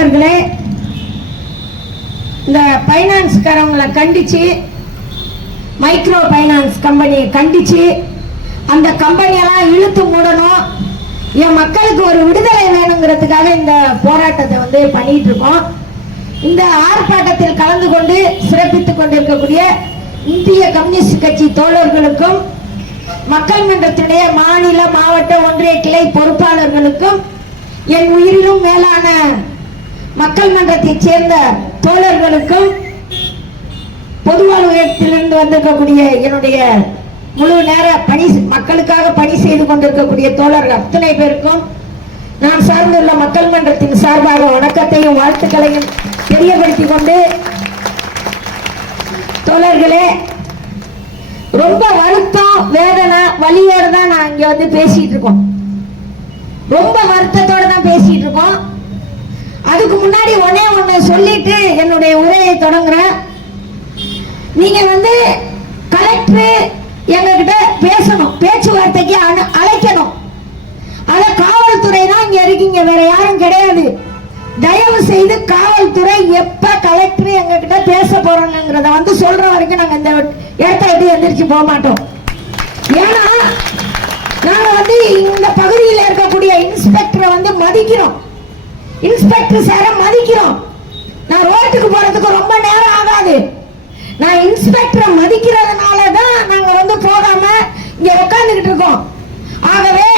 தோழர்களே, இந்த பைனான்ஸ்காரவங்களை கண்டிச்சு, மைக்ரோ பைனான்ஸ் கம்பெனியை கண்டிச்சு அந்த கம்பெனியெல்லாம் இழுத்து மூடணும், என் மக்களுக்கு ஒரு விடுதலை வேணுங்கிறதுக்காக இந்த போராட்டத்தை பண்ணிட்டு இருக்கோம். இந்த ஆர்ப்பாட்டத்தில் கலந்து கொண்டு சிறப்பித்துக் கொண்டிருக்கக்கூடிய இந்திய கம்யூனிஸ்ட் கட்சி தோழர்களுக்கும் மக்கள் மன்றத்தினுடைய மாநில மாவட்ட ஒன்றிய கிளை பொறுப்பாளர்களுக்கும் என் உயிரிலும் மேலான மக்கள் மன்றத்தை சேர்ந்த தோழர்களுக்கும் பொதுவாழ்விலிருந்து வந்திருக்கக்கூடிய என்னுடைய முழு நேர பணி மக்களுக்காக பணி செய்து கொண்டிருக்கக்கூடிய தோழர்கள் அத்தனை பேருக்கும் நான் சார்ந்துள்ள மக்கள் மன்றத்தின் சார்பாக வணக்கத்தையும் வாழ்த்துக்களையும் தெரியப்படுத்திக் கொண்டு, தோழர்களே, ரொம்ப வருத்தம் வேதனை வலியோட தான் நான் இங்க பேசிட்டு இருக்கோம். ரொம்ப வருத்தத்தோட தான் பேசிட்டு இருக்கோம். அதுக்கு முன்னாடி ஒண்ணு சொல்லிட்டு என்னுடைய உரையை தொடங்குறேன். நீங்க கலெக்டர் எங்ககிட்ட பேசணும், பேச்சுவார்த்தைக்கு அழைக்கணும். அத காவல்துறை தான் இங்க இருக்கீங்க, வேற யாரும் கிடையாது. தயவு செய்து காவல்துறை எப்ப கலெக்டர் எங்ககிட்ட பேச போறாங்கிறத சொல்ற வரைக்கும் நாங்க இந்த இடத்த விட்டு எந்திரிச்சு போக மாட்டோம். ஏன்னா நாங்க இந்த பகுதியில் இருக்கக்கூடிய இன்ஸ்பெக்டரை மதிக்கிறோம், இன்ஸ்பெக்டர் சார மதிக்கிறோம். நான் ரோட்டுக்கு போறதுக்கு ரொம்ப நேரம் ஆகாது. நான் இன்ஸ்பெக்டரை மதிக்கிறதுனால தான் நாங்க போகாம இங்க உட்கார்ந்துகிட்டு இருக்கோம். ஆகவே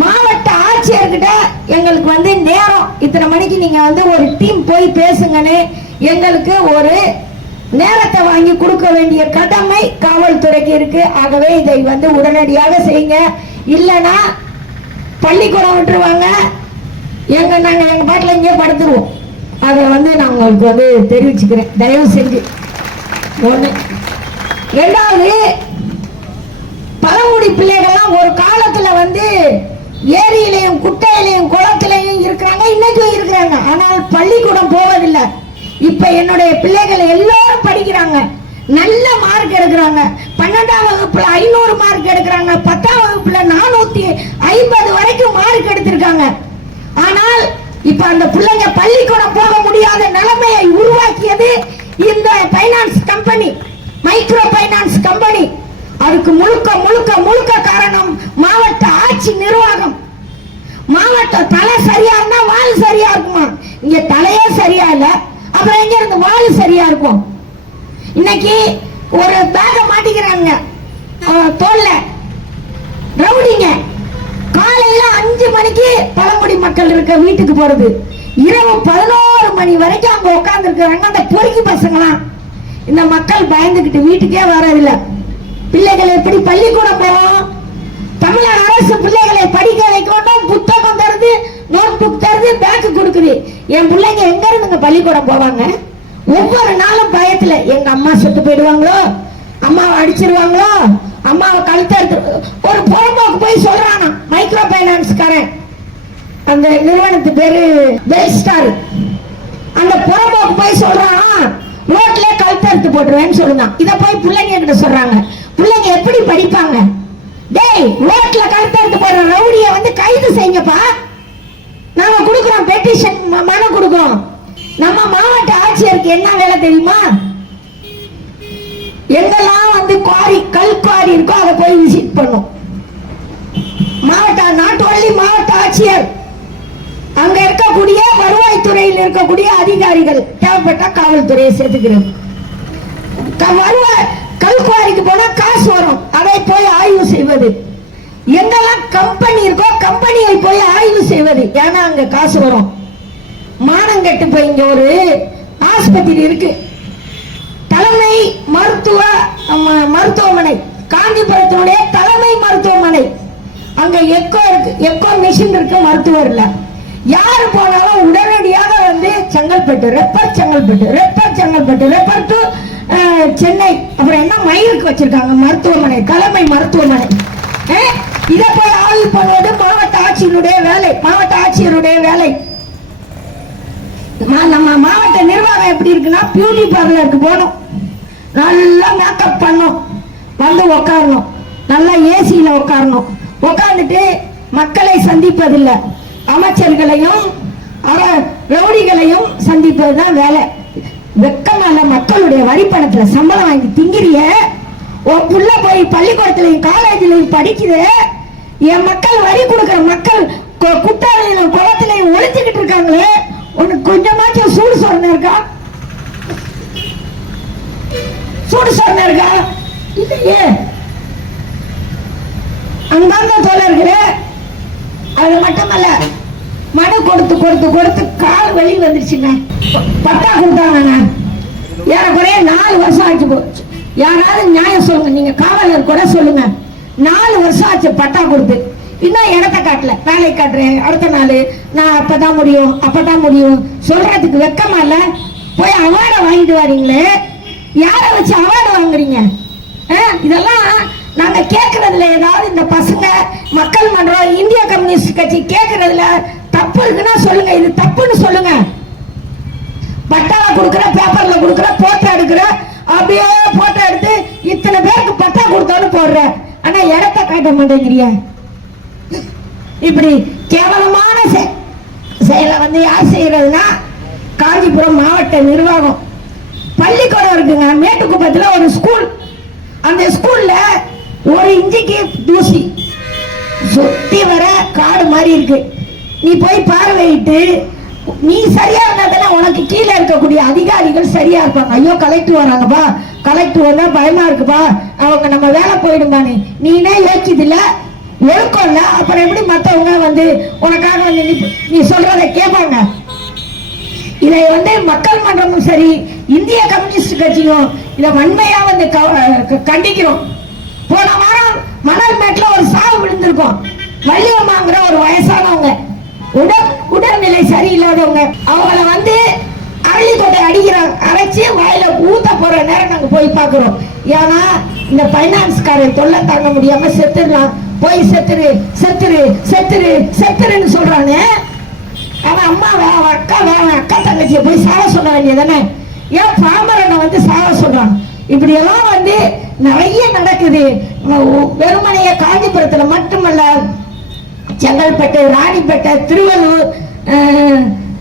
மாவட்ட ஆட்சியர்கிட்ட எங்களுக்கு நேரம் இத்தனை மணிக்கு நீங்க ஒரு டீம் போய் பேசுங்கன்னு எங்களுக்கு ஒரு நேரத்தை வாங்கி கொடுக்க வேண்டிய கடமை காவல்துறைக்கு இருக்கு. ஆகவே இதை உடனடியாக செய்யுங்க. இல்லைன்னா பள்ளிக்கூடம் விட்டுருவாங்க, நாங்க எங்க பாட்டில் இங்கே படுத்துருவோம். அதை நான் உங்களுக்கு தெரிவிச்சுக்கிறேன், தயவு செஞ்சு. ஒண்ணு. ரெண்டாவது, பழங்குடி பிள்ளைகள்லாம் ஒரு காலத்துல ஏரியிலையும் குட்டையிலையும் குளத்திலையும் இருக்கிறாங்க, இன்னைக்கும் இருக்கிறாங்க. ஆனால் பள்ளிக்கூடம் போவதில்லை. இப்ப என்னுடைய பிள்ளைகள் எல்லாரும் படிக்கிறாங்க, நல்ல மார்க் எடுக்கிறாங்க. 12ஆம் வகுப்புல 500 மார்க் எடுக்கிறாங்க, 10ஆம் வகுப்புல 450 வரைக்கும் மார்க் எடுத்திருக்காங்க. ஆனால் இப்ப அந்த பிள்ளைங்க பள்ளிக்கூடம் போக முடியாத நிலைமையை உருவாக்கியது இந்த finance company, micro finance company. அதுக்கு முழுக்க முழுக்க முழுக்க காரணம் மாவட்ட ஆட்சி நிர்வாகம். மாவட்ட தலை சரியா இருந்தா வால் சரியா இருக்குமா? இங்க தலையே சரியா இல்ல, அப்புறம் எங்க இருந்து வால் சரியா இருக்கும்? இன்னைக்கு ஒரு பேக மாட்டிக்கிறாங்க தோல்ல ரவுடிங்க. காலையில 5 மணிக்கு பழங்குடி மக்கள் இருக்க வீட்டுக்கு போறது, இரவு 11 மணி வரைக்கும் அங்க உட்கார்ந்து இருக்கிறாங்க அந்த பொறுக்கி பசங்களாம். இந்த மக்கள் பயந்துகிட்டு வீட்டுக்கே வர்றதில்லை. பிள்ளைகள் எப்படி பள்ளிக்கூடம் போவோம்? தமிழக அரசு பிள்ளைகளை படிக்க வைக்கணும், புத்தகம் தருது, நோட் புக் தருது, பேக் கொடுக்குது. என் பிள்ளைங்க எங்க இருந்துங்க பள்ளிக்கூடம் போவாங்க? ஒவ்வொரு நாளும் பயத்துல எங்க அம்மா செத்து போயிடுவாங்களோ, அம்மாவை அடிச்சிருவாங்களோ, அம்மாவை கழுத்து ஒரு புறம்போக்கு போய் சொல்றானா மைக்ரோ பைனான்ஸ்காரன், அந்த நிறுவனத்து பேரு பெல்ஸ்டார். அந்த புறம்போக்கு போய் சொல்றான், ரோட்ல கழுத்தறுத்து போட்டுருவேன்னு சொல்லுங்க. இத போய் பிள்ளைங்க கிட்ட சொல்றாங்க. பிள்ளைங்க எப்படி படிப்பாங்க? டேய், ரோட்ல கழுத்தறுத்து போடுற ரவுடிய கைது செய்யுங்கப்பா. நாம கொடுக்கிறோம், பெட்டிஷன் மனு கொடுக்கிறோம். நம்ம மாவட்ட ஆட்சியருக்கு என்ன வேலை தெரியுமா? எங்கெல்லாம் குவாரி, கல் குவாரி இருக்கோ அதை போய் விசிட் பண்ணும். நாட்டுவள்ளி மாவட்ட ஆட்சியர், அங்க இருக்கக்கூடிய வருவாய்த்துறையில் இருக்கக்கூடிய அதிகாரிகள் தேவைப்பட்ட காவல்துறையை சேர்த்துக்கிறது. வருவாய் கல்குவாரிக்கு போனா காசு வரும், அதை போய் ஆய்வு செய்வது. எங்கெல்லாம் கம்பெனி இருக்கோ கம்பெனியை போய் ஆய்வு செய்வது, ஏன்னா அங்க காசு வரும். மானங்கெட்டு போய் இங்க ஒரு ஆஸ்பத்திரி இருக்கு, தலைமை மருத்துவமனை, காஞ்சிபுரத்தினுடைய தலைமை மருத்துவமனை. அங்க எக்கோ இருக்கு, எக்கோ மிஷின் இருக்கு, மருத்துவர் இல்ல. யாரு போனாலும் உடனடியாக Chengalpattu wrapper, Chengalpattu wrapper, Chengalpattu wrapper to Chennai. அப்புறம் என்ன மயிலுக்கு வச்சிருக்காங்க மருத்துவமனை, தலைமை மருத்துவமனை. இதை போய் ஆய்வு பண்ணுவது மாவட்ட ஆட்சியருடைய வேலை, மாவட்ட ஆட்சியருடைய வேலை. நம்ம மாவட்ட நிர்வாகம் எப்படி இருக்குன்னா, பியூட்டி பார்லருக்கு போகணும், நல்லா மேக்கப் பண்ணும், உட்காரணும், நல்லா ஏசியில உட்காரணும். உட்கார்ந்துட்டு மக்களை சந்திப்பதில்லை, அமைச்சர்களையும் ரவுடிகளையும் சந்திப்பதுதான் வேலை. வெக்கமால மக்களுடைய வரிப்பணத்துல சம்பளம் வாங்கி திங்கிறிய, உன் புள்ள போய் பள்ளிக்கூடத்திலையும் காலேஜிலையும் படிக்குது. என் மக்கள் வரி கொடுக்கிற மக்கள் குட்டாலையிலும் குளத்திலையும் ஒழிச்சுக்கிட்டு இருக்காங்களே, உனக்கு கொஞ்சமாச்சும் சூடு சொரணை இருக்கா? சூடு சொரணை இருக்கா? இல்லையே. அன்பார்ந்த தோழர்களே, அது மட்டுமல்ல, மனு கொடுத்து கொடுத்து கொடுத்து கால் வலி வந்துருச்சுங்க. பட்டா கொடுத்தாங்க, ஏறக்குறைய 4 வருஷம் ஆச்சு போச்சு. யாராவது நியாயம் சொல்லுங்க, நீங்க காவலர் கூட சொல்லுங்க. 4 வருஷம் ஆச்சு பட்டா கொடுத்து, இன்னும் இடத்த காட்டல. வேலை காட்டுறேன், அடுத்த நாள் நான் அப்பதான் முடியும் அப்பதான் முடியும் சொல்றதுக்கு வெக்கமா இல்ல? போய் அவார்டை வாங்கிட்டு வரீங்களே, யாரை வச்சு அவார்டு வாங்குறீங்க? இதெல்லாம் நாங்க கேட்கறதுல ஏதாவது இந்த பசங்க மக்கள் மன்றம் இந்திய கம்யூனிஸ்ட் கட்சி கேட்கறதுல தப்பு இருக்குன்னா சொல்லுங்க, இது தப்புன்னு சொல்லுங்க. பட்டாவை கொடுக்குற, பேப்பர்ல கொடுக்குற, போட்டோ எடுக்கிற, அப்படியே போட்டோ எடுத்து இத்தனை பேருக்கு பட்டா கொடுத்தாலும் போடுற, ஆனா இடத்த காட்ட மாட்டேங்கிறிய. இப்படி கேவலமான செயலை யார் செய்யறதுன்னா காஞ்சிபுரம் மாவட்ட நிர்வாகம். பள்ளிக்கூடம் இருக்குங்க, மேட்டுக்குப்பத்தில் ஒரு ஸ்கூல். அந்த ஸ்கூல்ல 1 இன்ச்சுக்கு தூசி சுத்தி வர காடு மாதிரி இருக்கு. நீ போய் பார்வையிட்டு நீ சரியா இருந்தா உனக்கு கீழே இருக்கக்கூடிய அதிகாரிகள் சரியா இருப்பாங்க. ஐயோ கலெக்டர் வராங்கப்பா, கலெக்டர் வந்தா பயமா இருக்குப்பா, அவங்க நம்ம வேலை போயிடுமான்னு நீனே யோசிச்சது இல்ல, ஒழுக்கம் இல்ல, அப்புறம் எப்படி மற்றவங்க உனக்காக நீ சொல்றதை கேட்பாங்க? இதை மக்கள் மன்றமும் சரி இந்திய கம்யூனிஸ்ட் கட்சியும் இதை வன்மையா கண்டிக்கிறோம். போன வாரம் மணல் மேட்ல ஒரு சாவு விழுந்திருக்கும். வள்ளியம்மாங்கிற ஒரு வயசானவங்க, உடல்நிலை சரியில்லாதவங்க, அவங்கள அரளி கொட்டை அடிக்கிறாங்க, அரைச்சு வாயில ஊத்த போற நேரம் நாங்க போய் பாக்குறோம். ஏன்னா இந்த பைனான்ஸ்காரர் தொல்லை தாங்க முடியாம செத்துடலாம், போய் செத்துரு செத்துரு செத்துரு செத்துருன்னு சொல்றாங்க. அவன் அம்மாவை, அவன் அக்காவை, அவன் அக்கா தங்கச்சியை போய் சாக சொல்ல வேண்டியதானே? ஏன் பாமரனை சாக சொல்றான்? இப்படி எல்லாம் நிறைய நடக்குது. வெறுமனைய காஞ்சிபுரத்துல மட்டுமல்ல, செங்கல்பட்டு, ராணிப்பேட்டை, திருவள்ளூர்,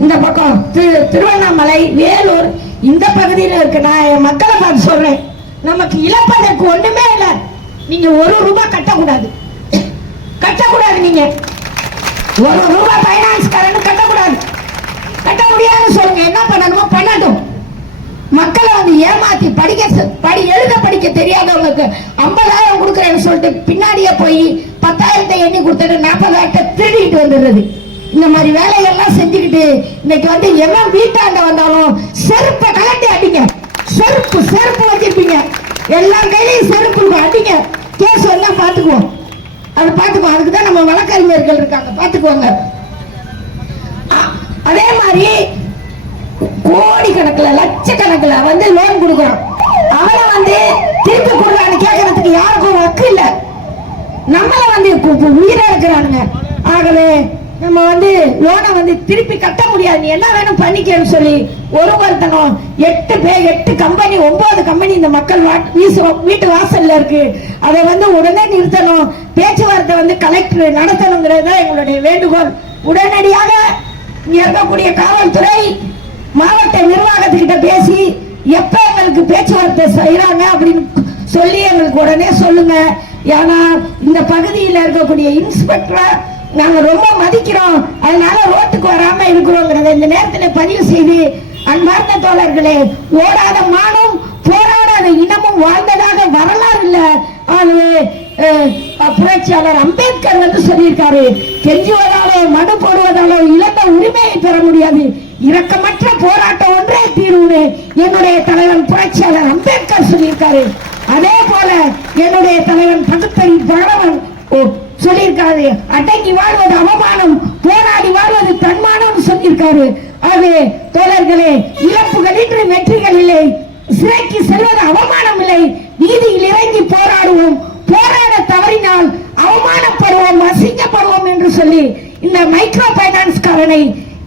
இந்த பக்கம் திருவண்ணாமலை, வேலூர், இந்த பகுதியில் இருக்கு. நான் என் மக்களை பார்த்து சொல்றேன், நமக்கு இழப்பதற்கு ஒண்ணுமே இல்லை. நீங்க 1 ரூபாய் கட்டக்கூடாது, கட்டக்கூடாது. நீங்க 1 ரூபாய் பைனான்ஸ்காரன் கட்டக்கூடாது, கட்ட முடியாதுன்னு சொல்லுங்க. என்ன பண்ணணுமோ பண்ணட்டும். மக்களை ஏமாத்தி எழுத படிக்க தெரியாதவங்களுக்கு 50,000 கொடுக்குறேன்னு சொல்லிட்டு பின்னாடியே போய் 10,000 எண்ணி கொடுத்துட்டு 40,000 திருடிட்டு வந்துடுறது. இந்த மாதிரி வேலைகள்லாம் செஞ்சுக்கிட்டு இன்னைக்கு எவன் வீட்டாண்ட வந்தாலும் செருப்பை கலட்டி அடிங்க. செருப்பு வச்சிருப்பீங்க, எல்லா கையிலையும் செருப்பு அடிங்க. கேஸ் எல்லாம் பார்த்துக்குவோம், அதை பார்த்துக்குவோம். அதுக்கு தான் நம்ம வழக்கறிஞர்கள் இருக்காங்க, பார்த்துக்குவாங்க. அதே மாதிரி கோடிக்கணக்கில் லட்சக்கணக்கில் லோன் கொடுக்குறோம். அவனை திருப்பி கொடுறான்னு கேட்கறதுக்கு யாருக்கும் வக்கு இல்லை. நம்மள உயிரை இருக்கிறானுங்க. ஆகவே நம்ம லோனை திருப்பி கட்ட முடியாது, நீ என்ன வேணும் பண்ணிக்கன்னு சொல்லி ஒருத்தனும் 8 கம்பெனி 9 கம்பெனி இந்த மக்கள் வீட்டு வாசல்ல இருக்கு. அதை உடனே நிறுத்தணும், பேச்சுவார்த்தை கலெக்டர் நடத்தணுங்கிறது எங்களுடைய வேண்டுகோள். உடனடியாக இங்க இருக்கக்கூடிய காவல்துறை மாவட்ட நிர்வாகத்துக்கிட்ட பேசி எப்ப எங்களுக்கு பேச்சுவார்த்தை செய்யறாங்க அப்படின்னு சொல்லி எங்களுக்கு உடனே சொல்லுங்க. ஏன்னா இந்த பகுதியில் இருக்கக்கூடிய இன்ஸ்பெக்டரை நாங்க ரொம்ப மதிக்கிறோம், அதனால ரோட்டுக்கு வராம இருக்கிறோங்கிறத இந்த நேரத்தில் பதிவு செய்து, அன்பார்ந்த தோழர்களே, ஓடாத மானும் போராடாத இனமும் வாழ்ந்ததாக வரலாறு இல்ல. புரட்சியாளர் அம்பேத்கர் சொல்லியிருக்காரு, கெஞ்சுவதாலோ மனு போடுவதாலோ இழந்த உரிமையை பெற முடியாது, இரக்கமற்ற போராட்டம் ஒன்றே தீர்வு. என்னுடைய தலைவன் புரட்சியாளர் அம்பேத்கர் சொல்லியிருக்காரு. அதே போல என்னுடைய தலைவன் பகுத்தறிவு பகவன் சொல்லியிருக்காரு, அடங்கி வாழ்வது அவமானம், போராடி வாழ்வது தன்மானம் சொல்லியிருக்காரு. ஆகவே தோழர்களே, இழப்புகள் இன்று வெற்றிகள் இல்லை, சிறைக்கு செல்வது அவமானம் இல்லை, நீதியில் இறங்கி போராடுவோம். போராட தவறினால் அவமானப்படுவோம், அசிங்கப்படுவோம் என்று சொல்லி இந்த மைக்ரோ பைனான்ஸ்காரனை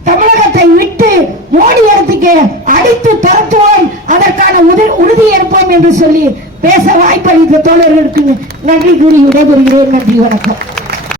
தமிழகத்தை விட்டு மோடி இடத்துக்கு அடித்து துரத்துவோம், அதற்கான உறுதி ஏற்போம் என்று சொல்லி பேச வாய்ப்பளித்த தோழர்களுக்கு நன்றி கூறி விடைபெறுகிறேன். நன்றி, வணக்கம்.